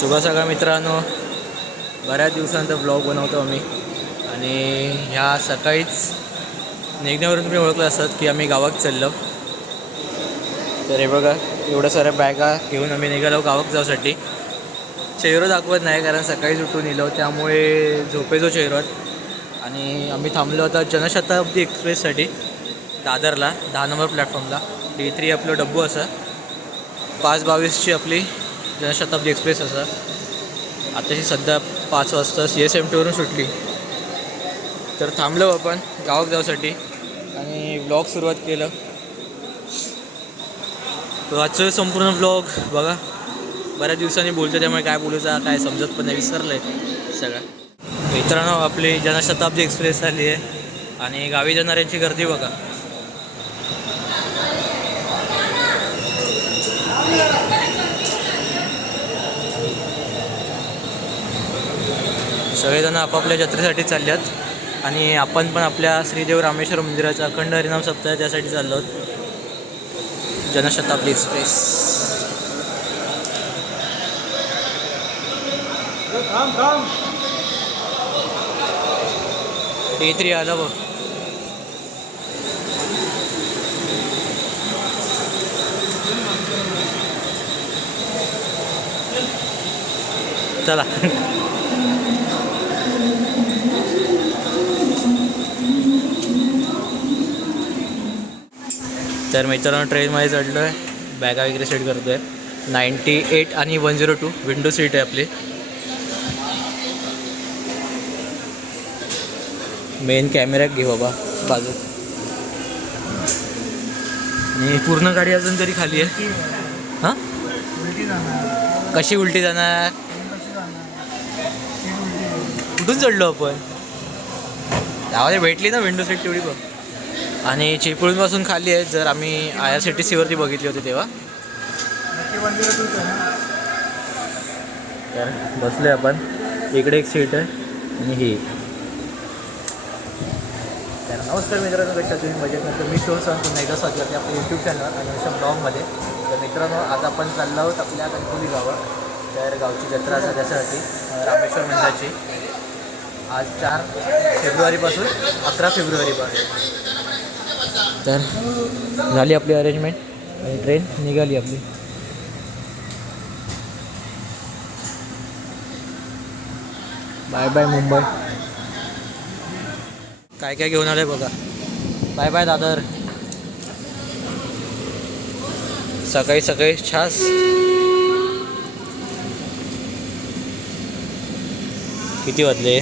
शुभ सगळ्या मित्रांनो. बऱ्याच दिवसानंतर ब्लॉग बनवतो आम्ही. आणि ह्या सकाळीच निघण्यावरून तुम्ही ओळखलं असत की आम्ही गावात चाललो. तर हे बघा एवढ्या साऱ्या बॅगा घेऊन आम्ही निघालो गावात जाऊसाठी. चेहरो दाखवत नाही कारण सकाळीच उठून इलो त्यामुळे झोपेचो चेहरो. आणि आम्ही थांबलो होता जनशताब्दी एक्सप्रेससाठी. दादरला दहा नंबर प्लॅटफॉर्मला. डी थ्री आपलं डब्बू असा. पाच बावीसची आपली जनशताब्दी एक्सप्रेस असा. आताशी सध्या पाच वाजता सी एस एम टीवरून सुटली. तर थांबलो आपण गावात जाऊसाठी. आणि ब्लॉग सुरुवात केलं. तर आजचं संपूर्ण ब्लॉग बघा. बऱ्याच दिवसांनी बोलतो त्यामुळे काय बोलूचा काय समजत पण नाही विसरलं आहे सगळं. मित्रांनो आपली जनशताब्दी एक्सप्रेस आली आहे. आणि गावी जाणाऱ्यांची गर्दी बघा. सगळेजण आपापल्या जत्रेसाठी आहेत आणि आपण पण आपल्या श्रीदेव रामेश्वर मंदिराचा अखंड हरिनाम सप्ताह त्यासाठी चाललो आहोत. जनशताब्दी एक्सप्रेस. डी थ्री आलं बघ. चला. तर मित्रांनो ट्रेनमध्ये चढलो आहे बॅगा वगैरे सेट करतो आहे नाईन्टी एट आणि one zero two window seat आहे आपली. मेन कॅमेरा घे बाबा बाजू आणि पूर्ण गाडी अजून तरी खाली आहे. हां? कशी उलटी जाणार? कुठून चढलो आपण? त्यामध्ये भेटली ना विंडो सीट तेवढी बघ. आणि चिपळूणपासून खाली आहे जर आम्ही आय आर सी टी सीवरती बघितली होती तेव्हा. तर बसले आपण. इकडे एक सीट आहे आणि ही. तर नमस्कार मित्रांनो कशा तुम्ही मजेत. नंतर मी शो सांग पुन्हा एकदा स्वागत करते आपल्या यूट्यूब चॅनल आणि अशा ब्लॉगमध्ये. तर मित्रांनो आज आपण चाललो आहोत आपल्या कणकोली गावात तर गावची जत्रा असा त्याच्यासाठी रामेश्वर मंदिराची. आज चार फेब्रुवारीपासून अकरा फेब्रुवारीपासून. तर झाली आपली अरेंजमेंट आणि ट्रेन निघाली आपली. बाय बाय मुंबई काय काय घेऊन आले बघा. Bye bye Dadar. सकाळी सकाळी छास. किती वाजले?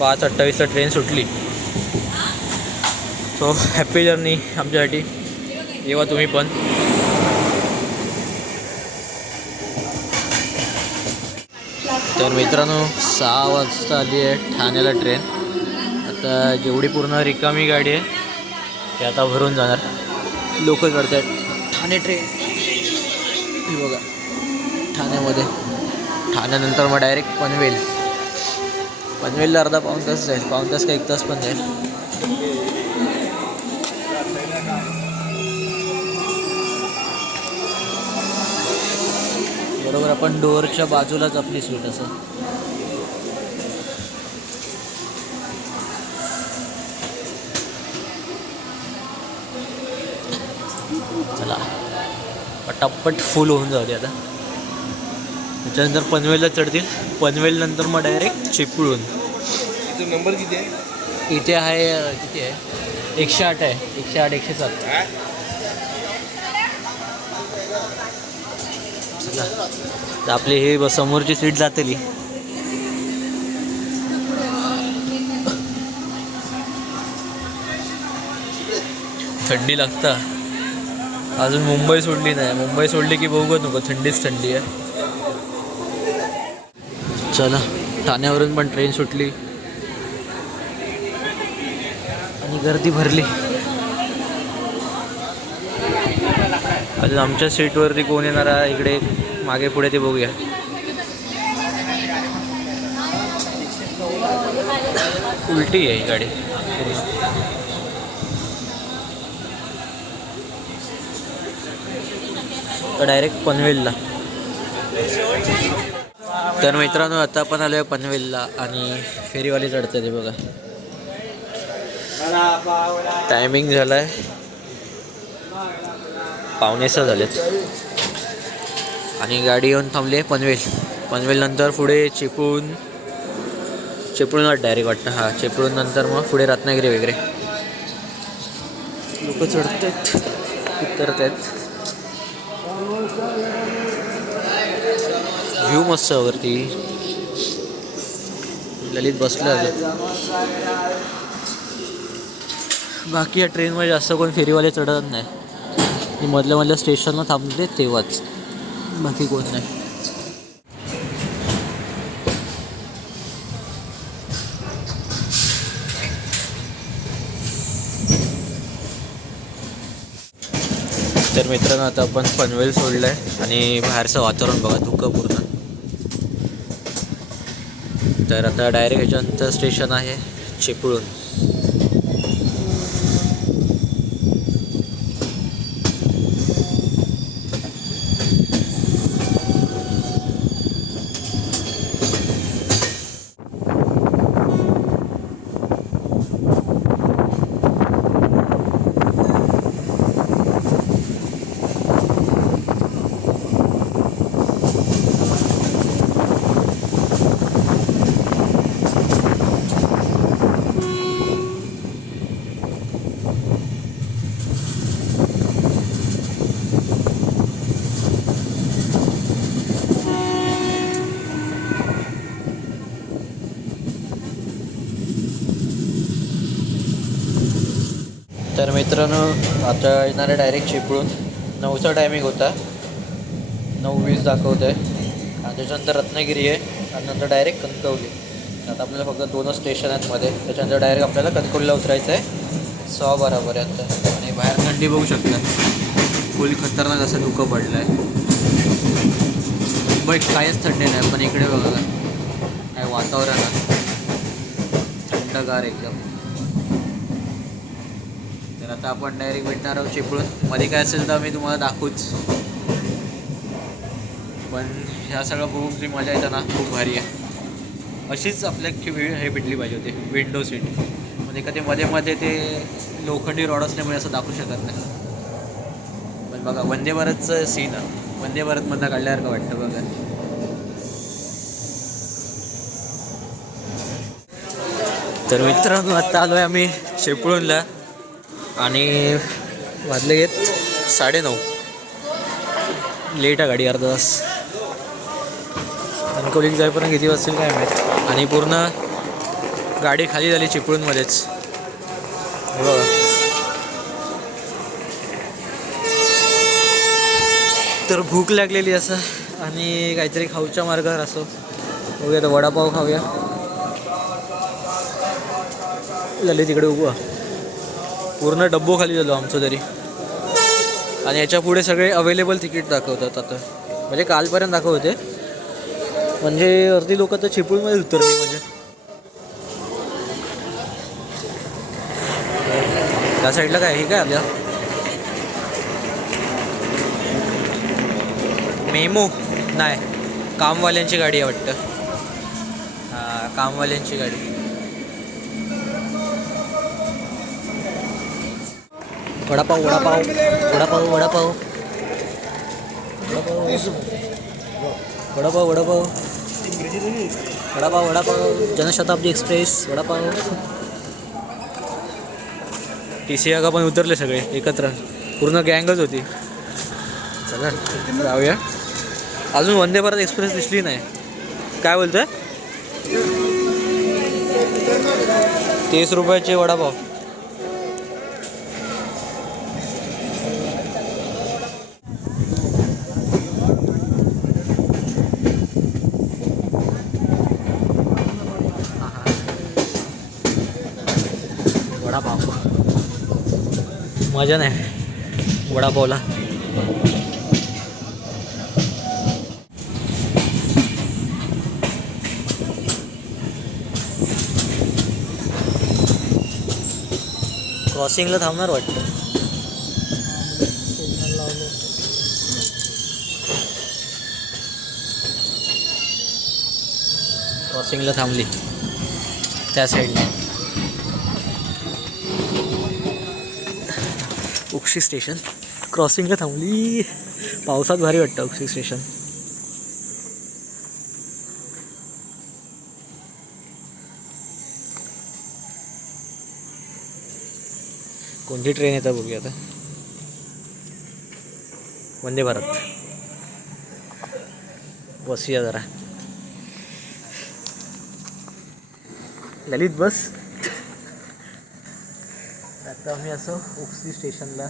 पाच अठ्ठावीसला ट्रेन सुटली. सो हॅपी जर्नी आमच्यासाठी. येवा तुम्ही पण. तर मित्रांनो सहा वाजता आली आहे ठाण्याला ट्रेन आता जेवढी पूर्ण रिकामी गाडी आहे ती आता भरून जाणार. लोक करत आहेत ठाणे ट्रेन हे बघा ठाण्यामध्ये. ठाण्यानंतर मग डायरेक्ट पनवेल. पनवेलला अर्धा पाऊण तास जाईल. पाऊन तास का एक तास पण जाईल. बरोबर आपण डोअरच्या बाजूलाच आपली सीट असं चला. पटापट फुल होऊन जाऊ दे आता. त्याच्यानंतर पनवेलला चढतील. पनवेल नंतर मग डायरेक्ट चिपळूण. तुझा नंबर किती आहे? इथे आहे किती आहे? एकशे आठ आहे. एकशे आठ एकशे सात. चला तर आपली हे समोरची सीट जातली. थंडी लागता. अजून मुंबई सोडली नाही. मुंबई सोडली की बघूच नको. थंडीच थंडी आहे. चला ठाण्यावरून पण ट्रेन सुटली. आणि गर्दी भरली. अजून आमच्या सीटवरती कोण येणार आहे? इकडे मागे पुढे ते बघूया. उलटी आहे ही गाडी. डायरेक्ट पनवेलला. तर मित्रांनो आता आपण आलो आहे पनवेलला आणि फेरीवाली चढते ते बघा. टायमिंग झाला आहे पावणेसहा झालेत. आणि गाडी येऊन थांबली आहे पनवेल. पनवेलनंतर पुढे चिपळूण चिपळूणला डायरेक्ट वाटतं. हां चिपळूण नंतर मग पुढे रत्नागिरी वगैरे. लोक चढत आहेत उतरत आहेत व्ह्यू मस्त वरती. ललित बसलं बाकी या ट्रेनमध्ये जास्त कोण फेरीवाले चढत नाही. मी मधल्या मधल्या स्टेशनला थांबते तेव्हाच. बाकी कोण नाही. तर मित्रांनो आता आपण पनवेल सोडलं आहे आणि बाहेरचं वातावरण बघा धुकं पूर्ण. तर आता डायरेक्ट ह्याच्यानंतर स्टेशन आहे चिपळूण. तर मित्रांनो आता येणार आहे डायरेक्ट चिपळून नऊचा टायमिंग होता. नऊ वीस दाखवत आहे आणि त्याच्यानंतर रत्नागिरी आहे. आणि नंतर डायरेक्ट कणकवली. आता आपल्याला फक्त दोनच स्टेशन आहेत मध्ये. त्याच्यानंतर डायरेक्ट आपल्याला कणकवलीला उतरायचं आहे. सहा बारापर्यंत आणि बाहेर थंडी बघू शकता. फुल खतरनाक असं धुकं पडलं आहे मुंबईत काहीच थंडी नाही पण इकडे बघा. काय वातावरण आहे. थंडगार एकदम. आता आपण डायरेक्ट भेटणार आहोत चिपळून मध्ये काय असेल तर मी तुम्हाला दाखवूच. पण ह्या सगळ्या बघून जी मजा येतं ना. खूप भारी आहे. अशीच आपल्या वेळ हे भेटली पाहिजे होती. विंडो सीट म्हणजे कधी मध्ये मध्ये ते लोखंडी रॉड असल्यामुळे असं दाखवू शकत नाही. पण बघा वंदे भारतचं सीन आहे वंदे भारतमधनं काढल्यासारखं वाटतं बघा. तर मित्रांनो आत्ता आलो आहे आम्ही चिपळूणला आणि वाजले आहेत साडेनऊ. लेट आहे गाडी अर्धा तास. कणकवलीत जायपर्यंत किती वाजतील काय माहीत. आणि पूर्ण गाडी खाली झाली चिपळूणमध्येच. बघा. तर भूक लागलेली असं. आणि काहीतरी खाऊच्या मार्गावर असो. बघूया तर वडापाव खाऊया. झाले तिकडे उभं. पूर्ण डब्बो खाली झालो आमचं तरी. आणि याच्यापुढे सगळे अवेलेबल तिकीट दाखवतात आता. म्हणजे कालपर्यंत दाखवते म्हणजे अर्धी लोक तर चिपळूणमध्ये उतरली म्हणजे. त्या साईडला काय हे काय आपल्या? मेमो? नाही. कामवाल्यांची गाडी आहे वाटतं. हां कामवाल्यांची गाडी. Vada pav vada pav vada pav vada pav. Vada pav vada pav. Vada pav vada pav. Vada pav Janshatabdi express vada pav. T C आगा पण उतरले सगळे एकत्र. पूर्ण गँगच होती. चला. जाऊया. अजून वंदे भारत एक्सप्रेस दिसली नाही. काय बोलतोय? तीस रुपयाचे वडापाव वडापाव. मजा नाही वडापावला क्रॉसिंगला थांबणार वाटतं. क्रॉसिंगला थांबली. त्या साईडने उक्षी स्टेशन. क्रॉसिंगला थांबली. पावसात भारी वाटतं उक्षी स्टेशन. कोणती ट्रेन येतं बघूया आता. वंदे भारत. बसूया जरा. ललित बस. आता आम्ही असं उक्सी स्टेशनला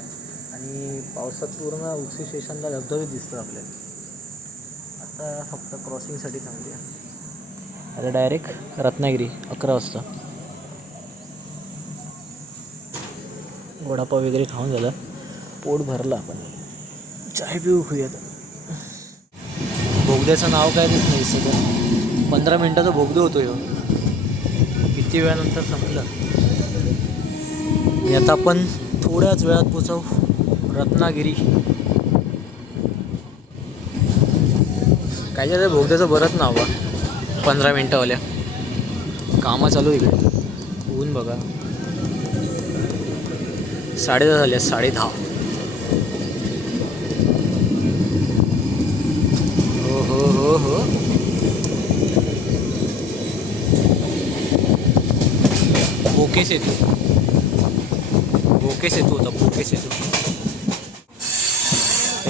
आणि पावसात पूर्ण उक्सी स्टेशनला धबधबे दिसतो आपल्याला आता फक्त क्रॉसिंगसाठी थांबले आता डायरेक्ट रत्नागिरी अकरा वाजता. वडापाव वगैरे खाऊन झालं. पोट भरला आपण. चाय पिऊ खूयात. बोगद्याचं नाव काय देत नाही सगळं? पंधरा मिनटाचा बोगदे होतो ह्यो किती वेळानंतर संपलं. आणि आता आपण थोड्याच वेळात पोचव रत्नागिरी. काय झालं? बोगद्याचं बरंच नाव बा पंधरा मिनटावाल्या कामं चालू इकडे. ऊन बघा. साडे दहा झाले साडे दहा हो हो हो. हो बोके सेतू बोके येतो होता बोके येतो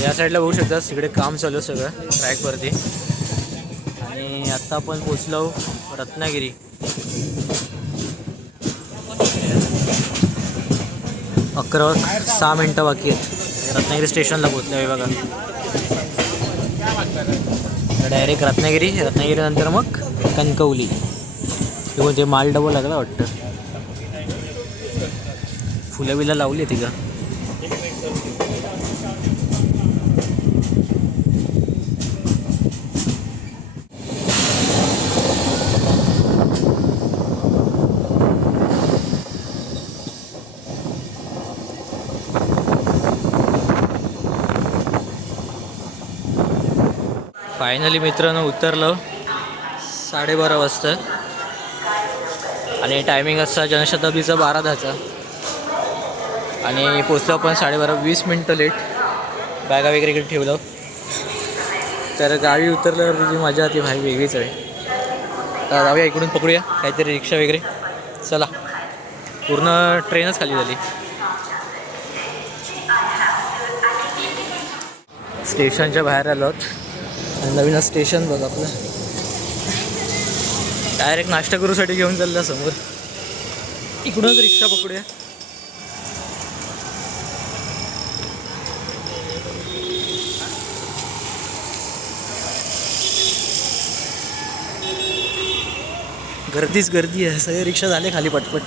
या साईडला बघू शकता तिकडे काम चालू आहे सगळं ट्रॅकवरती आणि आत्ता आपण पोचलो रत्नागिरी. अकरा सहा मिनटं बाकी आहेत. रत्नागिरी स्टेशनला पोचलो आहे बघा. डायरेक्ट रत्नागिरी रत्नागिरीनंतर मग कणकवली. ते माल डबल लागला वाटतं. फुलं बिला लावली आहे तिथं फायनली मित्रांनो उतरलो. साडेबारा वाजता. आणि टायमिंग असता जनशताब्दीचा बारा दहाचा. आणि पोचलो आपण साडेबारा वीस मिनटं लेट बॅगा वगैरे इकडे ठेवलं. तर गावी उतरल्यावर जी मजा ती भाई वेगळीच आहे. तर जाऊया इकडून पकडूया काहीतरी रिक्षा वगैरे. चला. पूर्ण ट्रेनच खाली झाली. स्टेशनच्या बाहेर आलो आणि नवीन स्टेशन बघ आपलं. डायरेक्ट नाश्ता करूसाठी घेऊन चालला समोर. इकडूनच रिक्षा पकडूया. गर्दीच गर्दी आहे. सगळे रिक्षा झाले खाली पटपट.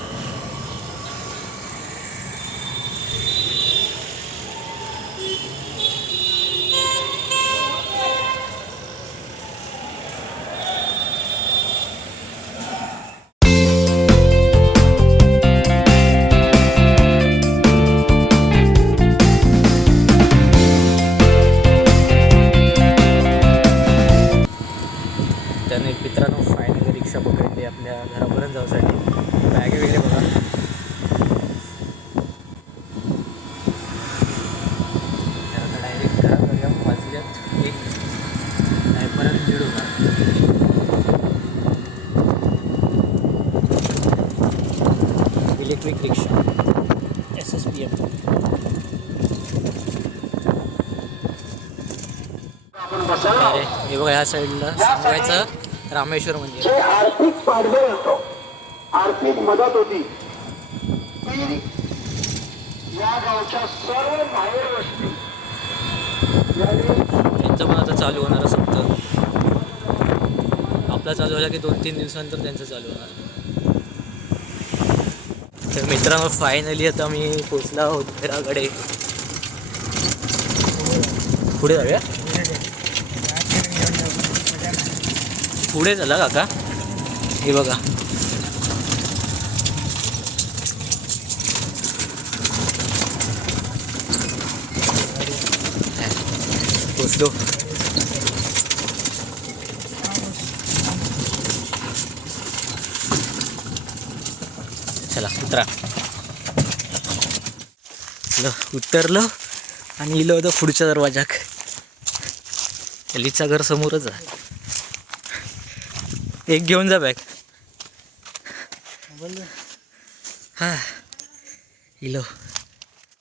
परत दीड बघा electric rickshaw. S S P M. हे बघा ह्या साईडला सांगायचं रामेश्वर मंदिर. आर्थिक मदत होती. ती या गावच्या सर्व बाहेर वस्ती. त्यांचं पण आता चालू होणार सप्ताह आपला चालू झाला की दोन तीन दिवसानंतर त्यांचं चालू होणार. तर मित्रांनो फायनली आता मी पोचला आहोत घराकडे पुढे जाऊया? पुढे झाला काका. हे बघा. उचलो चला उतरा. उतरलो आणि इलो होतं पुढच्या दरवाजाक लिचा घर समोरच आहे. एक घेऊन जा बॅग. हां. इलो.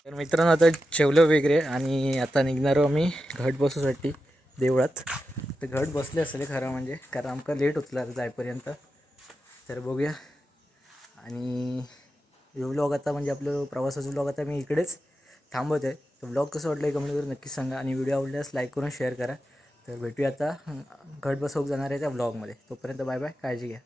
तर मित्रांनो आता जेवलं वगैरे आणि आता निघणारो आम्ही घट बसूसाठी देवळात. तर घट बसले असले खरं म्हणजे कारण आमका लेट होतला जायपर्यंत तर बघूया. आणि हे व्लॉग आता म्हणजे आपलं प्रवासाचं व्लॉग आता मी इकडेच थांबवत आहे तर व्लॉग कसं वाटलं आहे कमेंट करून नक्कीच सांगा आणि व्हिडिओ आवडल्यास लाईक करून शेअर करा. तर भेटूया आता घट बसवूक जाणार आहे त्या व्लॉगमध्ये तोपर्यंत बाय बाय काळजी घ्या.